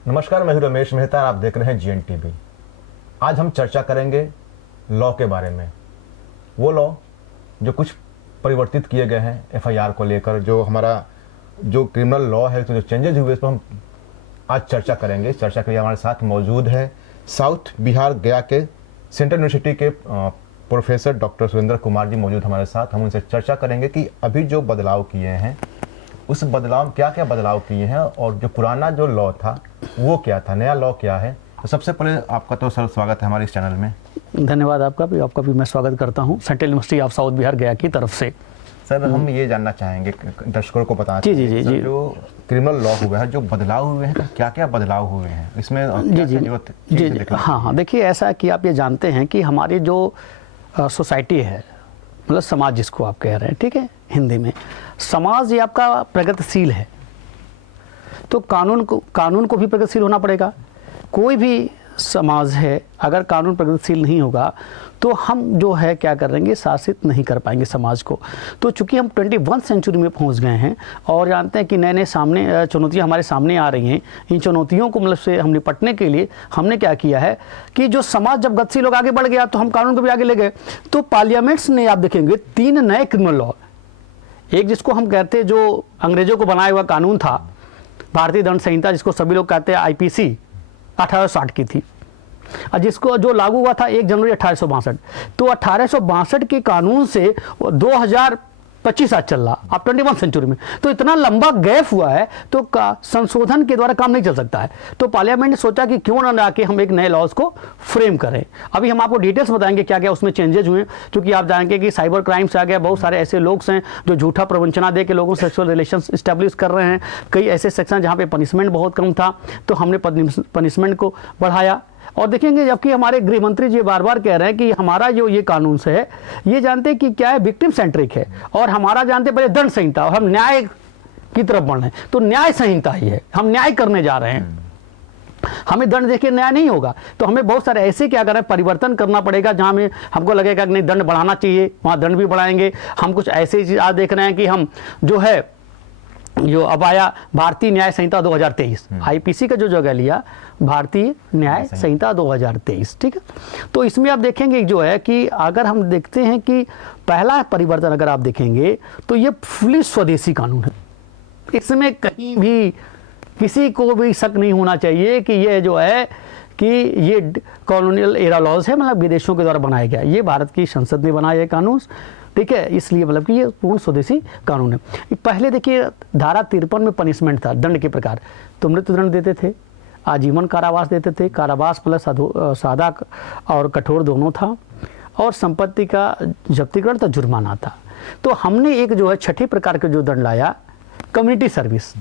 नमस्कार, मैं हूं रमेश मेहता, आप देख रहे हैं GNTV। आज हम चर्चा करेंगे लॉ के बारे में। वो लॉ जो कुछ परिवर्तित किए गए हैं FIR को लेकर, जो हमारा जो क्रिमिनल लॉ है, तो जो चेंजेस हुए, इस पर हम आज चर्चा करेंगे। चर्चा के लिए हमारे साथ मौजूद है साउथ बिहार गया के सेंट्रल यूनिवर्सिटी के प्रोफेसर डॉक्टर सुरेंद्र कुमार जी मौजूद हमारे साथ। हम उनसे चर्चा करेंगे कि अभी जो बदलाव किए हैं, उस बदलाव क्या क्या बदलाव किए हैं, और जो पुराना जो लॉ था वो क्या था, नया लॉ क्या है। तो सबसे पहले आपका तो सर स्वागत है हमारे इस चैनल में। धन्यवाद आपका भी मैं स्वागत करता हूँ central university of south Bihar गया की तरफ से। सर, हम ये जानना चाहेंगे, दर्शकों को बताना जी जी जी जी जो क्रिमिनल लॉ हुआ है, जो बदलाव हुए हैं, क्या क्या बदलाव हुए हैं इसमें, जी जी जी हाँ, देखिए ऐसा है कि आप ये जानते हैं कि हमारी जो सोसाइटी है, मतलब समाज जिसको आप कह रहे हैं, ठीक है, हिंदी में समाज ये आपका प्रगतिशील है, तो कानून को भी प्रगतिशील होना पड़ेगा। कोई भी समाज है, अगर कानून प्रगतिशील नहीं होगा तो हम जो है क्या करेंगे, शासित नहीं कर पाएंगे समाज को। तो चूंकि हम 21 सेंचुरी में पहुंच गए हैं और जानते हैं कि नए नए सामने चुनौतियां हमारे सामने आ रही हैं, इन चुनौतियों को मतलब से हम निपटने के लिए हमने क्या किया है कि जो समाज जब गतिशील लोग आगे बढ़ गया तो हम कानून को भी आगे ले गए। तो पार्लियामेंट्स ने, आप देखेंगे, 3 नए क्रिमिनल लॉ, एक जिसको हम कहते हैं जो अंग्रेजों को बनाया हुआ कानून था, भारतीय दंड संहिता, जिसको सभी लोग कहते हैं IPC 1860 की थी, और जिसको जो लागू हुआ था 1 जनवरी 1862। तो 1862 के कानून से 2025 आज चल रहा, अब 21 सेंचुरी में, तो इतना लंबा गैप हुआ है, तो संशोधन के द्वारा काम नहीं चल सकता है। तो पार्लियामेंट ने सोचा कि क्यों ना आके हम एक नए लॉज को फ्रेम करें। अभी हम आपको डिटेल्स बताएंगे क्या क्या उसमें चेंजेज हुए, क्योंकि आप जानेंगे कि साइबर क्राइम्स आ गया, बहुत सारे ऐसे लोग हैं जो झूठा प्रवंचना दे के लोगों से सेक्सुअल रिलेशंस इस्टेब्लिश कर रहे हैं। कई ऐसे सेक्शन जहाँ पे पनिशमेंट बहुत कम था, तो हमने पनिशमेंट को बढ़ाया। और देखेंगे, जबकि हमारे गृह मंत्री जी बार बार कह रहे हैं कि हमारा जो ये कानून से है, ये जानते हैं कि क्या है, विक्टिम सेंट्रिक है, और हमारा जानते पहले दंड संहिता, और हम न्याय की तरफ बढ़ रहे हैं, तो न्याय संहिता ही है, हम न्याय करने जा रहे हैं। हमें दंड देके न्याय नहीं होगा, तो हमें बहुत सारे ऐसे क्या करें, परिवर्तन करना पड़ेगा। जहां में हमको लगेगा कि नहीं दंड बढ़ाना चाहिए, वहां दंड भी बढ़ाएंगे। हम कुछ ऐसे चीज आज देख रहे हैं कि हम जो है, जो अब आया भारतीय न्याय संहिता 2023, IPC का जो जगह लिया भारतीय न्याय संहिता 2023, ठीक है। तो इसमें आप देखेंगे जो है कि अगर हम देखते हैं कि पहला परिवर्तन अगर आप देखेंगे तो ये फुली स्वदेशी कानून है। इसमें कहीं भी किसी को भी शक नहीं होना चाहिए कि ये जो है कि ये कॉलोनियल एरा लॉज है, मतलब विदेशों के द्वारा बनाया गया। ये भारत की संसद ने बनाया कानून, ठीक है, इसलिए मतलब कि ये पूर्ण स्वदेशी कानून है। पहले देखिए धारा 53 में पनिशमेंट था, दंड के प्रकार, तो मृत्युदंड देते थे, आजीवन कारावास देते थे। कारावास मतलब सादा और कठोर दोनों था, और संपत्ति का जब्तीकरण तो जुर्माना था। तो हमने एक जो है 6ठे प्रकार के जो दंड लाया, कम्युनिटी सर्विस।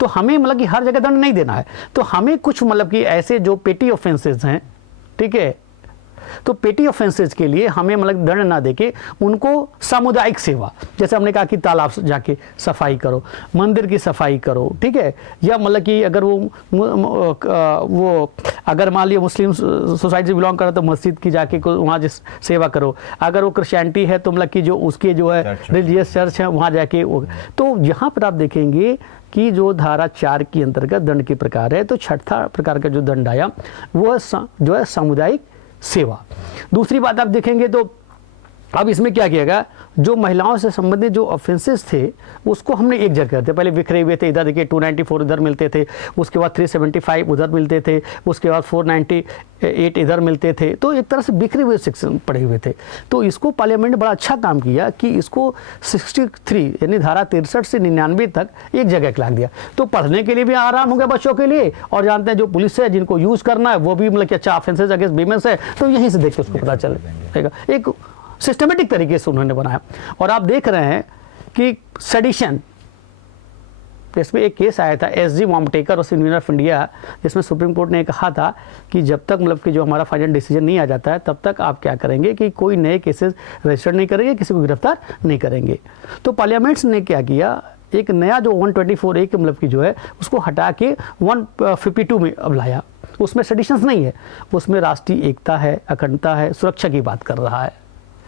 तो हमें मतलब कि हर जगह दंड नहीं देना है, तो हमें कुछ मतलब कि ऐसे जो पेटी ऑफेंसेस हैं, ठीक है, तो पेटी ऑफेंसेस के लिए हमें मतलब दंड ना देके उनको सामुदायिक सेवा, जैसे हमने कहा कि तालाब जाके सफाई करो, मंदिर की सफाई करो, ठीक है, या मतलब कि अगर वो अगर मान लिया मुस्लिम सोसाइटी से बिलोंग करो तो मस्जिद की जाके वहाँ सेवा करो। अगर वो क्रिश्चियनिटी है तो मतलब कि जो उसके जो है रिलीजियस चर्च है वहाँ जाके तो यहाँ पर आप देखेंगे कि जो धारा 4 के अंतर्गत दंड के प्रकार है, तो 6ठा प्रकार का जो दंड आया वो जो है सामुदायिक सेवा। दूसरी बात आप देखेंगे तो अब इसमें क्या किया गया, जो महिलाओं से संबंधित जो ऑफेंसेस थे उसको हमने एक जगह करते, पहले बिखरे हुए थे, इधर देखिए 294 इधर मिलते थे, उसके बाद 375 उधर मिलते थे, उसके बाद 498 इधर मिलते थे, तो एक तरह से बिखरे हुए सेक्शन पड़े हुए थे। तो इसको पार्लियामेंट ने बड़ा अच्छा काम किया कि इसको 63 यानी धारा 63 से 99 तक एक जगह ला दिया। तो पढ़ने के लिए भी आराम हो गया बच्चों के लिए, और जानते हैं जो पुलिस है जिनको यूज़ करना है वो भी मतलब कि अच्छा ऑफेंसेज अगेंस्ट वीमेंस है, तो यहीं से देख के उसको पता चलेगा। एक सिस्टमेटिक तरीके से उन्होंने बनाया। और आप देख रहे हैं कि सेडिशन, इसमें एक केस आया था SG मॉम्टेकर और यूनियन ऑफ इंडिया, जिसमें सुप्रीम कोर्ट ने कहा था कि जब तक मतलब कि जो हमारा फाइनल डिसीजन नहीं आ जाता है तब तक आप क्या करेंगे कि कोई नए केसेस रजिस्टर नहीं करेंगे, किसी को गिरफ्तार नहीं करेंगे। तो पार्लियामेंट्स ने क्या किया, एक नया जो 124A के मतलब की जो है उसको हटा के 152 में अब लाया। उसमें सेडिशंस नहीं है, उसमें राष्ट्रीय एकता है, अखंडता है, सुरक्षा की बात कर रहा है।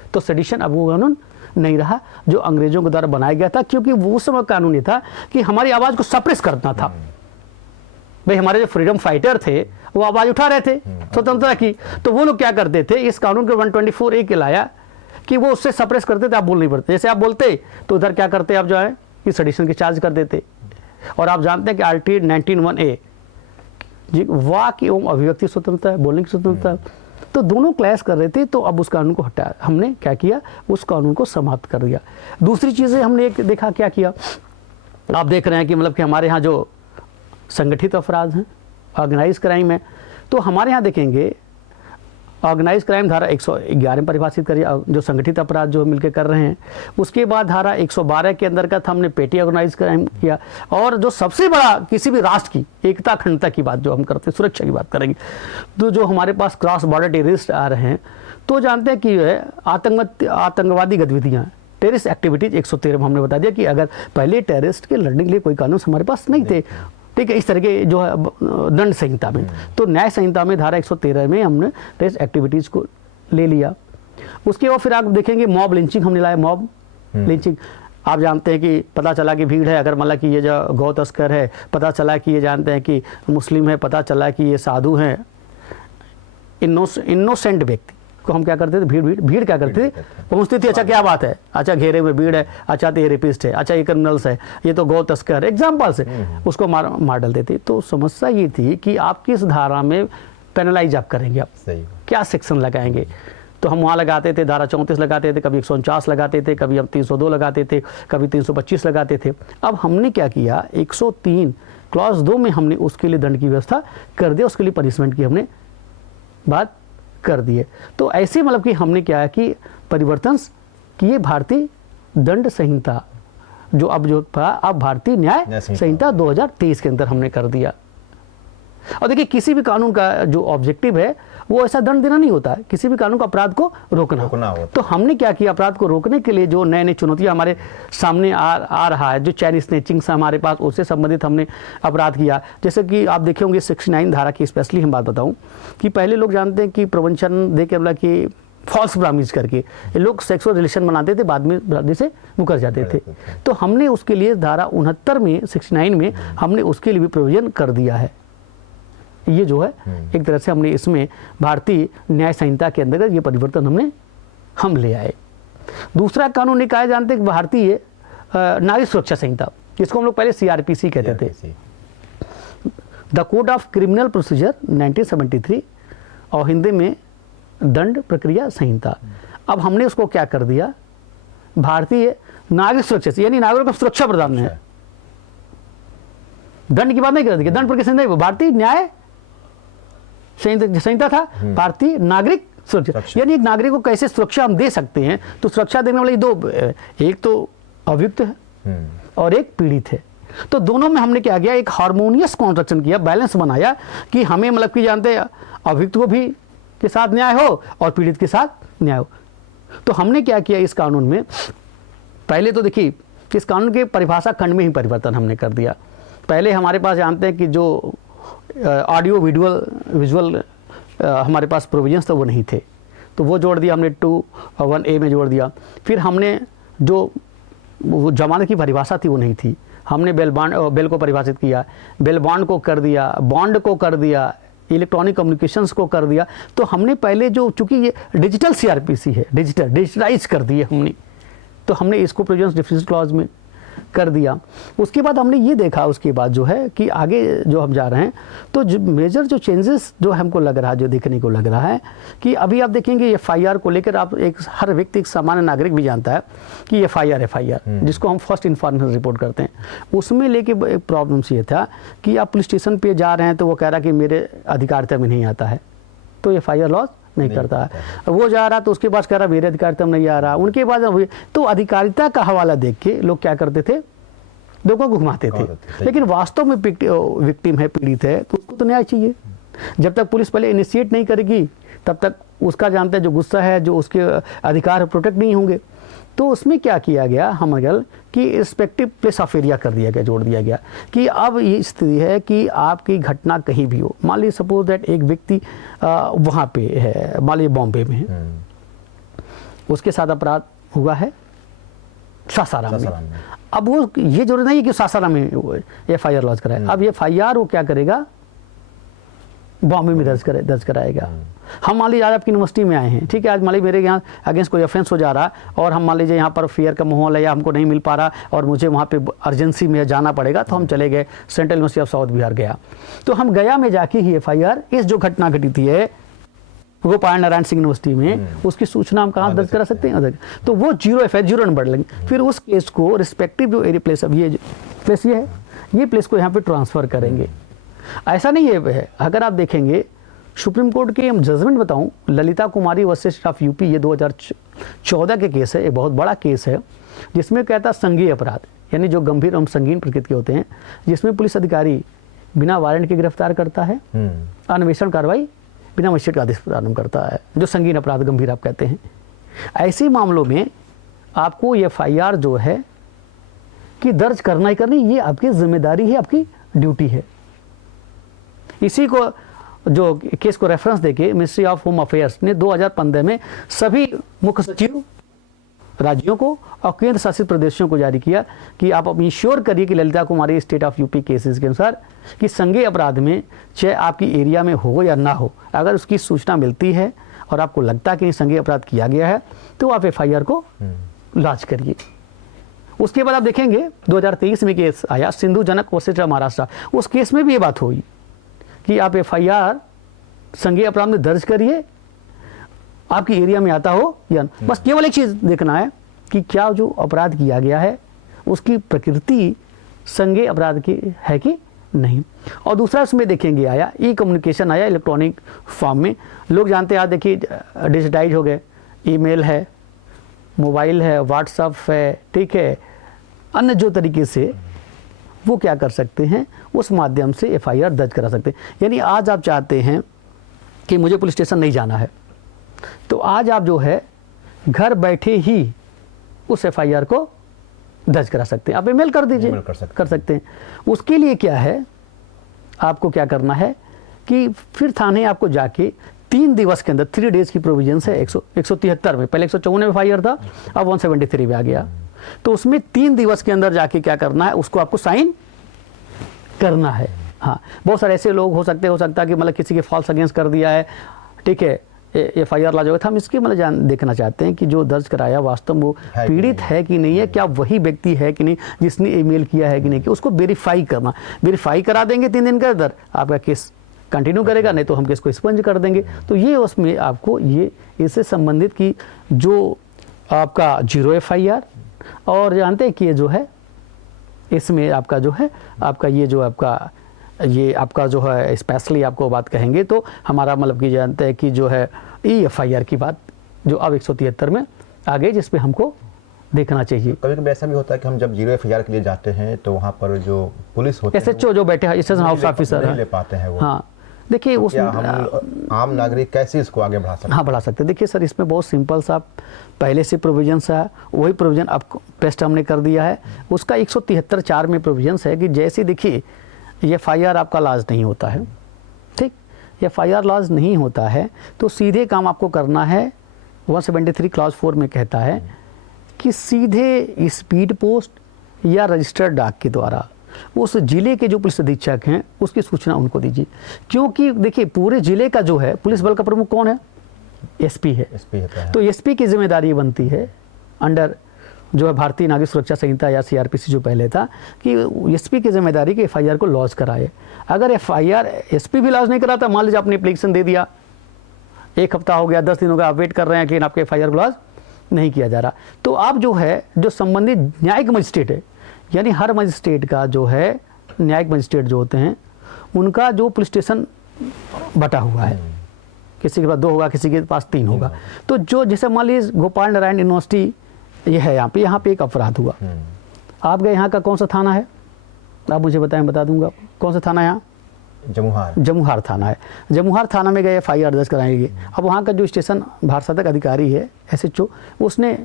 तो सेडिशन अब वो कानून नहीं रहा जो अंग्रेजों के द्वारा बनाया गया था, क्योंकि वो समय कानून ये था कि हमारी आवाज़ को सप्रेस करना था। भाई हमारे जो फ्रीडम फाइटर थे वो आवाज उठा रहे थे स्वतंत्रता की, तो वो लोग क्या करते थे, इस कानून के 124A के लाया कि वो उससे सप्रेस करते थे, आप बोल नहीं पड़ते। जैसे आप बोलते तो उधर क्या करते आप जो है कि सेडिशन की चार्ज कर देते। और आप जानते हैं कि RT 19(1)A जी वाक एवं अभिव्यक्ति स्वतंत्रता है, बोलने की स्वतंत्रता है, तो दोनों क्लैश कर रहे थे। तो अब उस कानून को हटाया, हमने क्या किया, उस कानून को समाप्त कर दिया। दूसरी चीज़ें हमने एक देखा, क्या किया, आप देख रहे हैं कि मतलब कि हमारे यहाँ जो संगठित अपराध हैं, ऑर्गेनाइज क्राइम है, तो हमारे यहाँ देखेंगे ऑर्गेनाइज क्राइम धारा 111 में परिभाषित करिए, जो संगठित अपराध जो मिलकर कर रहे हैं। उसके बाद धारा 112 के अंतर्गत हमने पेटी ऑर्गेनाइज क्राइम किया। और जो सबसे बड़ा किसी भी राष्ट्र की एकता अखंडता की बात जो हम करते हैं, सुरक्षा की बात करेंगे, तो जो हमारे पास क्रॉस बॉर्डर टेररिस्ट आ रहे हैं, तो जानते हैं कि जो है आतंकवादी गतिविधियाँ, टेररिस्ट एक्टिविटीज 113 में हमने बता दिया कि अगर पहले टेररिस्ट के लड़ने के लिए कोई कानून हमारे पास नहीं थे, ठीक है, इस तरह के जो है दंड संहिता में, तो न्याय संहिता में धारा 113 में हमने टेररिस्ट एक्टिविटीज को ले लिया। उसके बाद फिर आप देखेंगे मॉब लिंचिंग हमने लाया। मॉब लिंचिंग आप जानते हैं कि पता चला कि भीड़ है, अगर मतलब कि ये जो गौ तस्कर है, पता चला कि ये जानते हैं कि मुस्लिम है, पता चला कि ये साधु हैं, इनोसेंट व्यक्ति को हम क्या करते थे, भीड़ क्या करते थे, पहुंचती थी, अच्छा क्या बात है, अच्छा घेरे में भीड़ है, अच्छा तो ये रेपिस्ट है, अच्छा ये क्रिमिनल्स है, ये तो गौ तस्कर, एग्जाम्पल से उसको मार डालते थे। तो समस्या ये थी कि आप किस धारा में पेनलाइज आप करेंगे, आप क्या सेक्शन लगाएंगे। तो हम वहाँ लगाते थे धारा 34 लगाते थे, कभी 149 लगाते थे, कभी हम 302 लगाते थे, कभी 325 लगाते थे। अब हमने क्या किया, 103 क्लॉज 2 में हमने उसके लिए दंड की व्यवस्था कर दिया, उसके लिए पनिशमेंट की हमने बात कर दिए। तो ऐसे मतलब कि हमने क्या है कि परिवर्तन किए भारतीय दंड संहिता, जो अब भारतीय न्याय संहिता 2023 के अंदर हमने कर दिया। और देखिए किसी भी कानून का जो ऑब्जेक्टिव है वो ऐसा दंड देना नहीं होता है, किसी भी कानून का अपराध को रोकना होता। तो हमने क्या किया, अपराध को रोकने के लिए जो नए नए चुनौतियां हमारे सामने आ रहा है, जो चैन स्नेचिंग से हमारे पास, उससे संबंधित हमने अपराध किया। जैसे कि आप देखे होंगे 69 धारा की स्पेशली हम बात बताऊं कि पहले लोग जानते हैं कि प्रवंचन दे के मतलब कि फॉल्स प्रॉमिस करके ये लोग सेक्सुअल रिलेशन बनाते थे, बाद में शादी से मुकर जाते थे। तो हमने उसके लिए धारा 69 में 69 में हमने उसके लिए भी प्रोविजन कर दिया है। ये जो है एक तरह से हमने इसमें भारतीय न्याय संहिता के अंतर्गत ये परिवर्तन हम ले आए। दूसरा कानून एक आया, जानते हैं भारतीय नागरिक सुरक्षा संहिता, जिसको हम लोग पहले CRPC कहते थे, the code of criminal procedure 1973, और हिंदी में दंड प्रक्रिया संहिता। अब हमने उसको क्या कर दिया, भारतीय नागरिक सुरक्षा, यानी नागरिकों को सुरक्षा प्रदान है, दंड की बात नहीं कर दी, दंड प्रक्रिया संहिता भारतीय न्याय संहिता था, भारतीय नागरिक सुरक्षा, यानी एक नागरिक को कैसे सुरक्षा हम दे सकते हैं। तो सुरक्षा देने वाले दो, एक तो अभियुक्त है और एक पीड़ित है। तो दोनों में हमने क्या किया, एक हार्मोनियस कॉन्स्ट्रक्शन किया, बैलेंस बनाया कि हमें मतलब कि जानते हैं अभियुक्त को भी के साथ न्याय हो और पीड़ित के साथ न्याय हो। तो हमने क्या किया इस कानून में, पहले तो देखिए इस कानून के परिभाषा खंड में ही परिवर्तन हमने कर दिया। पहले हमारे पास जानते हैं कि जो ऑडियो विजुअल हमारे पास प्रोविजंस तो वो नहीं थे, तो वो जोड़ दिया हमने 2(1)A में जोड़ दिया। फिर हमने जो जमानत की परिभाषा थी वो नहीं थी, हमने बेल को परिभाषित किया, बेल बॉन्ड को कर दिया, बॉन्ड को कर दिया, इलेक्ट्रॉनिक कम्युनिकेशंस को कर दिया। तो हमने पहले जो, चूंकि ये डिजिटल CRPC है, डिजिटलाइज कर दिए हमने, तो हमने इसको प्रोविजंस डिफरेंस क्लॉज में कर दिया। उसके बाद हमने ये देखा, उसके बाद जो है कि आगे जो हम जा रहे हैं, तो जो मेजर जो चेंजेस जो हमको लग रहा है, जो देखने को लग रहा है कि अभी आप देखेंगे FIR को लेकर, आप हर व्यक्ति, एक सामान्य नागरिक भी जानता है कि FIR जिसको हम फर्स्ट इन्फॉर्मेशन रिपोर्ट करते हैं, उसमें लेके एक प्रॉब्लम ये था कि आप पुलिस स्टेशन पे जा रहे हैं तो वो कह रहा कि मेरे अधिकारिता में नहीं आता है, तो FIR लॉज नहीं करता है। वो जा रहा तो उसके पास कह रहा मेरे अधिकारिता में नहीं आ रहा, उनके बाद तो अधिकारिता का हवाला देख के लोग क्या करते थे, लोगों को घुमाते थे। लेकिन वास्तव में विक्टिम है, पीड़ित है, तो उसको तो न्याय चाहिए। जब तक पुलिस पहले इनिशिएट नहीं करेगी तब तक उसका जानते हैं जो गुस्सा है, जो उसके अधिकार प्रोटेक्ट नहीं होंगे। तो उसमें क्या किया गया, हमारे कि रिस्पेक्टिव प्लेस ऑफ एरिया कर दिया गया, जोड़ दिया गया कि अब ये स्थिति है कि आपकी घटना कहीं भी हो, मान लीजिए सपोज दैट एक व्यक्ति वहाँ पे है, मान लीजिए बॉम्बे में है, उसके साथ अपराध हुआ है सासाराम में। अब वो ये जरूरी नहीं है कि सासाराम में FIR लॉन्च कराए, अब FIR वो क्या करेगा, बॉम्बे में दर्ज कराएगा। हम मान लीजिए आज आपकी यूनिवर्सिटी में आए हैं, ठीक है, आज मान लीजिए मेरे यहाँ अगेंस्ट कोई ऑफेंस हो जा रहा और हम मान लीजिए यहाँ पर फेयर का माहौल है या हमको नहीं मिल पा रहा और मुझे वहाँ पे अर्जेंसी में जाना पड़ेगा, तो हम चले गए central university of south Bihar गया। तो हम गया में जाके ही FIR इस जो घटना घटी थी है गोपाल नारायण सिंह यूनिवर्सिटी में, उसकी सूचना हम कहाँ दर्ज करा सकते हैं? तो वो 0 FIR 0 नंबर लगेंगे। फिर उस केस को रिस्पेक्टिव जो एरिया प्लेस, अब ये प्लेस ये है, ये प्लेस को यहाँ पे ट्रांसफ़र करेंगे। ऐसा नहीं है, अगर आप देखेंगे सुप्रीम कोर्ट के जजमेंट बताऊं, ललिता कुमारी वर्सेस ऑफ यूपी, ये 2014 के केस है, एक बहुत बड़ा केस है जिसमें कहता संज्ञेय अपराध यानी जो गंभीर एवं संगीन प्रकृति के होते हैं, जिसमें पुलिस अधिकारी बिना वारंट के गिरफ्तार करता है, अन्वेषण कार्रवाई बिना मजिस्ट्रेट का आदेश प्रारंभ करता है, जो संगीन अपराध गंभीर आप कहते हैं। ऐसे मामलों में आपको ये FIR जो है कि दर्ज करना ही करनी, ये आपकी जिम्मेदारी है, आपकी ड्यूटी है। इसी को जो केस को रेफरेंस देके मिनिस्ट्री ऑफ होम अफेयर्स ने 2015 में सभी मुख्य सचिव राज्यों को और केंद्र शासित प्रदेशों को जारी किया कि आप इंश्योर करिए कि ललिता कुमारी स्टेट ऑफ यूपी केसेस के अनुसार कि संज्ञेय अपराध में चाहे आपकी एरिया में हो या ना हो, अगर उसकी सूचना मिलती है और आपको लगता है कि संज्ञेय अपराध किया गया है तो आप FIR को लॉन्च करिए। उसके बाद आप देखेंगे 2023 में केस आया सिंधुजनक वर्सेस महाराष्ट्र, उस केस में भी ये बात हुई कि आप FIR संज्ञेय अपराध में दर्ज करिए, आपकी एरिया में आता हो या बस केवल एक चीज़ देखना है कि क्या जो अपराध किया गया है उसकी प्रकृति संज्ञेय अपराध की है कि नहीं। और दूसरा उसमें देखेंगे आया कम्युनिकेशन आया इलेक्ट्रॉनिक फॉर्म में, लोग जानते हैं आज देखिए डिजिटाइज हो गए, ईमेल है, मोबाइल है, व्हाट्सअप है, ठीक है, अन्य जो तरीके से वो क्या कर सकते हैं उस माध्यम से FIR दर्ज करा सकते हैं। यानी आज आप चाहते हैं कि मुझे पुलिस स्टेशन नहीं जाना है, तो आज आप जो है घर बैठे ही उस FIR को दर्ज करा सकते हैं। आप ईमेल कर दीजिए, कर सकते हैं। उसके लिए क्या है, आपको क्या करना है कि फिर थाने आपको जाके 3 दिवस के अंदर 3 डेज की प्रोविजन है 173 में, पहले 154 में FIR था, अब 173 में आ गया। तो उसमें 3 दिवस के अंदर जाके क्या करना है, उसको आपको साइन करना है। हाँ, बहुत सारे ऐसे लोग हो सकता है कि मतलब किसी के फॉल्स अगेंस्ट कर दिया है, ठीक है, FIR लॉन्च होगा, हम इसके मतलब देखना चाहते हैं कि जो दर्ज कराया वास्तव में वो पीड़ित है कि नहीं है, क्या वही व्यक्ति है कि नहीं जिसने ईमेल किया है कि नहीं, कि उसको वेरीफाई करना। वेरीफाई करा देंगे 3 दिन के अंदर आपका केस कंटिन्यू करेगा, नहीं तो हम केस को एक्सपंज कर देंगे। तो ये उसमें आपको ये इससे संबंधित की जो आपका 0 FIR, और जानते हैं कि ये जो है इसमें आपका जो है आपका ये जो आपका जो है स्पेशली आपको बात कहेंगे तो हमारा मतलब कि जानते हैं कि जो है FIR की बात जो अब 173 में आ गई, जिसपे हमको देखना चाहिए। कभी कभी ऐसा भी होता है कि हम जब 0 FIR के लिए जाते हैं तो वहाँ पर जो पुलिस होते हैं SHO जो बैठे हैं, स्टेशन हाउस ऑफिसर नहीं ले पाते हैं वो। हाँ, देखिए तो उसमें हम आम नागरिक कैसे इसको आगे बढ़ा सकते हैं? हाँ, बढ़ा सकते हैं। देखिए सर, इसमें बहुत सिंपल सा पहले से प्रोविजन है, वही प्रोविजन अब पेस्ट हमने कर दिया है। उसका 173(4) में प्रोविजन है कि जैसे देखिए ये FIR आपका लॉन्च नहीं होता है, ठीक, ये FIR लॉन्च नहीं होता है तो सीधे काम आपको करना है। 173 क्लॉज 4 में कहता है कि सीधे स्पीड पोस्ट या रजिस्टर्ड डाक के द्वारा उस जिले के जो पुलिस अधीक्षक हैं उसकी सूचना उनको दीजिए। क्योंकि देखिए पूरे जिले का जो है पुलिस बल का प्रमुख कौन है, SP है। तो SP की जिम्मेदारी बनती है अंडर जो है भारतीय नागरिक सुरक्षा संहिता या CRPC जो पहले था कि SP की जिम्मेदारी कि FIR को लॉन्च कराए। अगर FIR SP भी लॉन्च नहीं कराता, मान लीजिए आपने एप्लीकेशन दे दिया, 1 हफ्ता हो गया, 10 दिन हो गया, आप वेट कर रहे हैं कि आपके FIR को लॉन्च नहीं किया जा रहा, तो आप जो है जो संबंधित न्यायिक मजिस्ट्रेट है, यानी हर मजिस्ट्रेट का जो है न्यायिक मजिस्ट्रेट जो होते हैं उनका जो पुलिस स्टेशन बटा हुआ है, किसी के पास 2 होगा, किसी के पास 3 होगा। तो जो जैसे मान लीजिए गोपाल नारायण यूनिवर्सिटी ये है, यहाँ पे एक अपराध हुआ, आप गए, यहाँ का कौन सा थाना है आप मुझे बताएं, बता दूंगा कौन सा थाना है यहाँ, जमुहार थाना है। जमुहार थाना में गए, FIR दर्ज कराएंगे। अब वहाँ का जो स्टेशन भारसाधक अधिकारी है SHO, उसने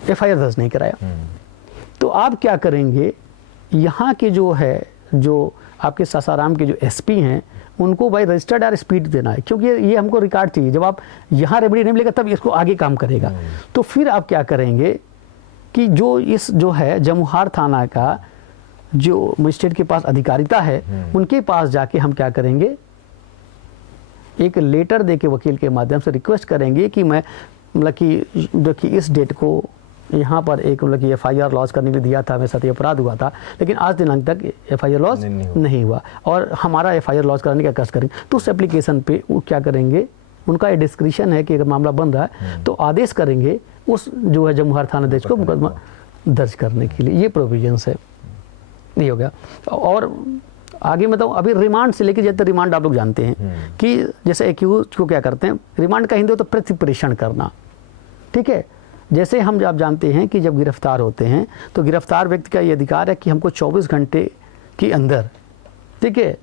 FIR दर्ज नहीं कराया, तो आप क्या करेंगे, यहाँ के जो है जो आपके सासाराम के जो SP हैं उनको भाई रजिस्टर्ड और स्पीड देना है, क्योंकि ये हमको रिकॉर्ड चाहिए। जब आप यहाँ रेमेडी नहीं मिलेगा तब इसको आगे काम करेगा। तो फिर आप क्या करेंगे कि जो है जमुहार थाना का जो मजिस्ट्रेट के पास अधिकारिता है उनके पास जाके हम क्या करेंगे, एक लेटर दे के वकील के माध्यम से रिक्वेस्ट करेंगे कि मैं मतलब कि जो कि इस डेट को यहाँ पर एक मतलब कि FIR लॉन्च करने के लिए दिया था, मेरे साथ ये अपराध हुआ था, लेकिन आज दिनांक तक FIR लॉन्च नहीं हुआ और हमारा FIR लॉन्च कराने का कष्ट करेंगे। तो उस एप्लीकेशन पे वो क्या करेंगे, उनका ये डिस्क्रिप्शन है कि अगर मामला बन रहा है तो आदेश करेंगे उस जो है जमुहार थानाध्यक्ष को मुकदमा दर्ज करने के लिए। ये प्रोविजंस है, ये हो गया। और आगे मतलब अभी रिमांड से लेके जैसे रिमांड आप लोग जानते हैं कि जैसे एक्यूज को क्या करते हैं, रिमांड का हिंदी हो तो प्रतिप्रेषण करना, ठीक है। जैसे हम आप जानते हैं कि जब गिरफ्तार होते हैं तो गिरफ्तार व्यक्ति का ये अधिकार है कि हमको 24 घंटे के अंदर, ठीक है,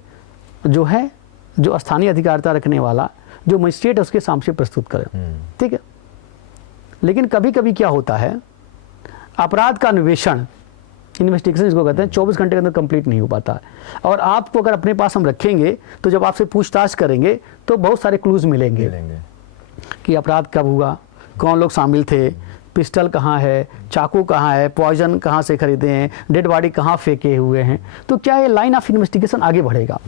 जो है जो स्थानीय अधिकारिता रखने वाला जो मजिस्ट्रेट है उसके सामने प्रस्तुत करें, ठीक है। लेकिन कभी कभी क्या होता है, अपराध का अन्वेषण, इन्वेस्टिगेशन जिसको कहते हैं, 24 घंटे के अंदर कंप्लीट नहीं हो पाता और आपको अगर अपने पास हम रखेंगे तो जब आपसे पूछताछ करेंगे तो बहुत सारे क्लूज मिलेंगे कि अपराध कब हुआ, कौन लोग शामिल थे, पिस्टल कहाँ है, चाकू कहाँ है, पॉइजन कहाँ से खरीदे हैं, डेड बॉडी कहाँ फेंके हुए हैं। तो क्या ये लाइन ऑफ इन्वेस्टिगेशन आगे बढ़ेगा।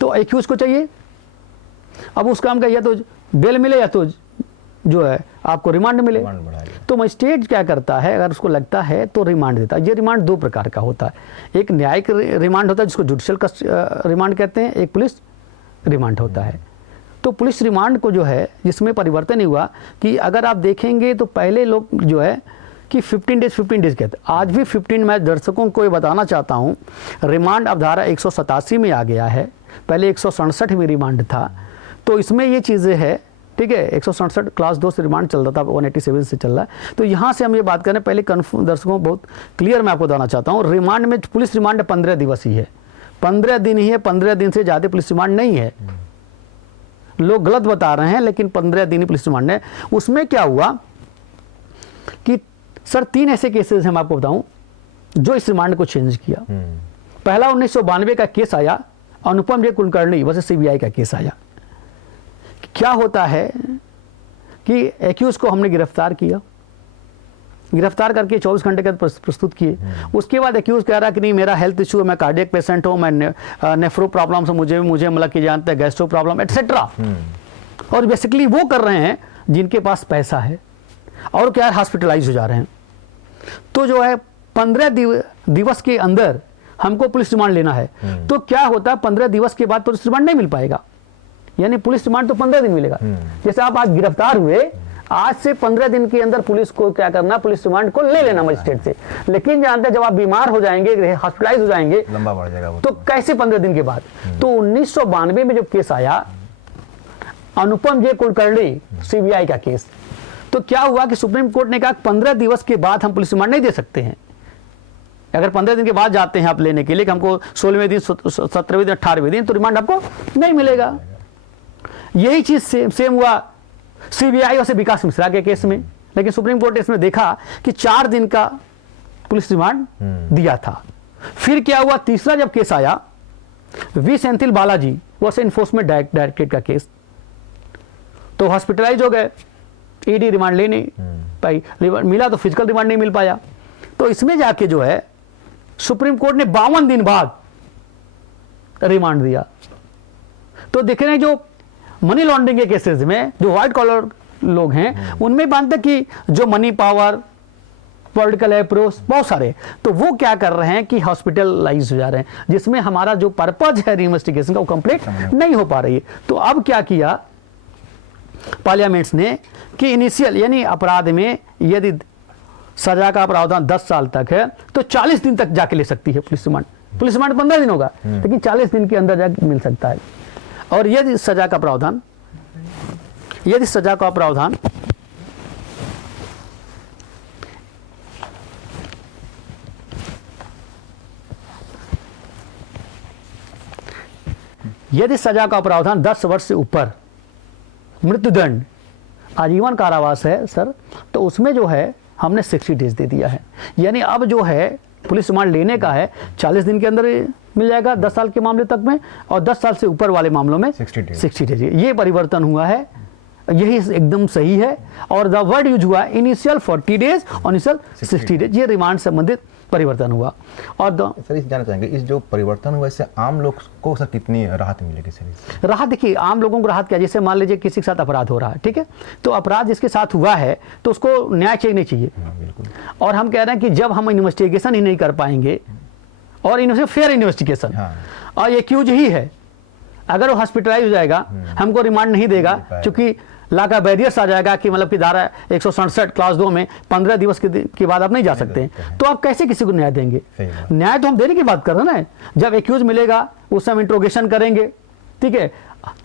तो एक्यूज को चाहिए, अब उस काम का या तो बेल मिले या तो जो है आपको रिमांड मिले। तो मजिस्ट्रेट क्या करता है, अगर उसको लगता है तो रिमांड देता है। ये रिमांड दो प्रकार का होता है, एक न्यायिक रिमांड होता है जिसको जुडिशियल रिमांड कहते हैं, एक पुलिस रिमांड होता है। तो पुलिस रिमांड को जो है जिसमें परिवर्तन नहीं हुआ कि अगर आप देखेंगे तो पहले लोग जो है कि 15 डेज कहते हैं, आज भी 15। मैं दर्शकों को ये बताना चाहता हूँ, रिमांड अब धारा 187 में आ गया है, पहले 167 में रिमांड था। तो इसमें ये चीज़ें है, ठीक है, 167 क्लास 2 से रिमांड चल रहा था, 187 से चल रहा है। तो यहाँ से हम ये बात करें, पहले दर्शकों बहुत क्लियर मैं आपको बताना चाहता हूँ, रिमांड में पुलिस रिमांड 15 दिवस ही है, 15 दिन ही है, 15 दिन से ज़्यादा पुलिस रिमांड नहीं है। लोग गलत बता रहे हैं, लेकिन 15 दिन ही पुलिस रिमांड है। उसमें क्या हुआ कि सर 3 ऐसे केसेस हैं मैं आपको बताऊं जो इस रिमांड को चेंज किया। पहला 1992 का केस आया, अनुपम जे कुलकर्णी वर्सेस CBI का केस आया। क्या होता है कि एक्यूज को हमने गिरफ्तार किया, गिरफ्तार करके 24 घंटे के प्रस्तुत किए। उसके बाद एक्यूज कह रहा कि नहीं मेरा हेल्थ इशू है, मैं कार्डियक पेशेंट हूँ, मैं नेफ्रो प्रॉब्लम से मुझे मतलब कि जानते हैं, गैस्ट्रो प्रॉब्लम एटसेट्रा। और बेसिकली वो कर रहे हैं जिनके पास पैसा है और क्या हॉस्पिटलाइज हो जा रहे हैं। तो जो है 15 दिवस के अंदर हमको पुलिस रिमांड लेना है। तो क्या होता है 15 दिवस के बाद पुलिस रिमांड नहीं मिल पाएगा, यानी पुलिस रिमांड तो 15 दिन मिलेगा। जैसे आप आज गिरफ्तार हुए, आज से 15 दिन के अंदर पुलिस को क्या करना, पुलिस रिमांड को ले लेना मजिस्ट्रेट से। लेकिन जानते हैं जब आप बीमार हो जाएंगे, हॉस्पिटलाइज हो जाएंगे, लंबा बढ़ जाएगा वो। तो कैसे 15 दिन के बाद। तो 1992 में जब केस आया अनुपम जे कुलकर्णी CBI का केस, तो क्या हुआ कि सुप्रीम कोर्ट ने कहा 15 दिवस के बाद हम पुलिस रिमांड नहीं दे सकते हैं। अगर 15 दिन के बाद जाते हैं आप लेने के लिए कि हमको 16वें दिन, 17वें दिन, 18वें दिन, तो रिमांड आपको नहीं मिलेगा। यही चीज सेम हुआ CBI और से विकास मिश्रा के केस में। लेकिन सुप्रीम कोर्ट ने इसमें देखा कि 4 दिन का पुलिस रिमांड दिया था। फिर क्या हुआ, तीसरा जब केस आया V सेंथिल बालाजी वो से इन्फोर्समेंट डायरेक्टरेट का केस, तो हॉस्पिटलाइज हो गए, ED रिमांड ले नहीं पाई, मिला तो फिजिकल रिमांड नहीं मिल पाया। तो इसमें जाके जो है सुप्रीम कोर्ट ने 52 दिन बाद रिमांड दिया। तो देख रहे हैं जो मनी लॉन्ड्रिंग के केसेस में जो व्हाइट कॉलर लोग हैं उनमें मानते कि जो मनी पावर, पॉलिटिकल अप्रोच, बहुत सारे, तो वो क्या कर रहे हैं कि हॉस्पिटलाइज हो जा रहे हैं, जिसमें हमारा जो पर्पज है इन्वेस्टिगेशन का वो कंप्लीट नहीं हो पा रही है। तो अब क्या किया पार्लियामेंट्स ने कि इनिशियल यानी अपराध में यदि सजा का प्रावधान 10 साल तक है तो 40 दिन तक जाके ले सकती है पुलिस रिमांड। पुलिस रिमांड 15 दिन होगा, लेकिन 40 दिन के अंदर जाके मिल सकता है। और यदि सजा का प्रावधान यदि सजा का प्रावधान यदि सजा का प्रावधान 10 वर्ष से ऊपर मृत्युदंड, आजीवन कारावास है सर, तो उसमें जो है हमने 60 डेज दे दिया है। यानी अब जो है पुलिस रिमांड लेने का है 40 दिन के अंदर मिल जाएगा 10 साल के मामले तक में, और 10 साल से ऊपर वाले मामलों में 60 डेज। ये परिवर्तन हुआ है, यही एकदम सही है। और द वर्ड यूज हुआ इनिशियल 40 डेज और इनिशियल 60 डेज। ये रिमांड संबंधित परिवर्तन हुआ। और सर इस जानना चाहेंगे, इस जो परिवर्तन हुआ इससे आम लोग को सर कितनी राहत मिलेगी सर इससे? राहत देखिए, आम लोगों को राहत क्या, जैसे मान लीजिए किसी के साथ अपराध हो रहा है, ठीक है, तो अपराध जिसके साथ हुआ है तो उसको न्याय चाहिए नहीं चाहिए। बिल्कुल। और हम कह रहे हैं कि जब हम इन्वेस्टिगेशन ही नहीं कर पाएंगे, और फेयर इन्वेस्टिगेशन, और एक्यूज ही है, अगर वो हॉस्पिटलाइज हो जाएगा, हमको रिमांड नहीं देगा, क्योंकि ला का बैरियर्स आ जाएगा कि मतलब कि धारा 167 क्लास 2 में 15 दिवस के बाद आप नहीं जा सकते हैं, तो आप कैसे किसी को न्याय देंगे? न्याय तो हम देने की बात कर रहे हैं ना। जब एक्यूज मिलेगा उस समय इंट्रोगेशन करेंगे, ठीक है,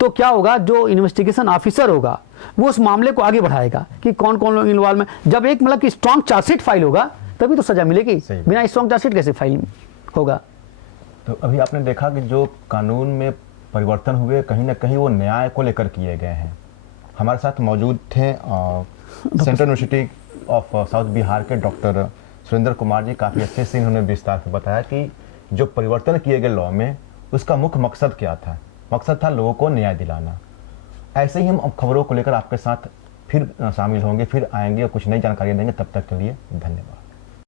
तो क्या होगा, जो इन्वेस्टिगेशन ऑफिसर होगा वो उस मामले को आगे बढ़ाएगा कि कौन कौन लोग इन्वॉल्व में। जब एक मतलब कि स्ट्रॉन्ग चार्जशीट फाइल होगा तभी तो सजा मिलेगी, बिना स्ट्रॉन्ग चार्जशीट कैसे फाइल होगा? तो अभी आपने देखा कि जो कानून में परिवर्तन हुए कहीं ना कहीं वो न्याय को लेकर किए गए हैं। हमारे साथ मौजूद थे central university of south Bihar के डॉक्टर सुरेंद्र कुमार जी। काफ़ी अच्छे से इन्होंने विस्तार से बताया कि जो परिवर्तन किए गए लॉ में उसका मुख्य मकसद क्या था। मकसद था लोगों को न्याय दिलाना। ऐसे ही हम अब खबरों को लेकर आपके साथ फिर शामिल होंगे, फिर आएंगे और कुछ नई जानकारियाँ देंगे। तब तक के लिए धन्यवाद।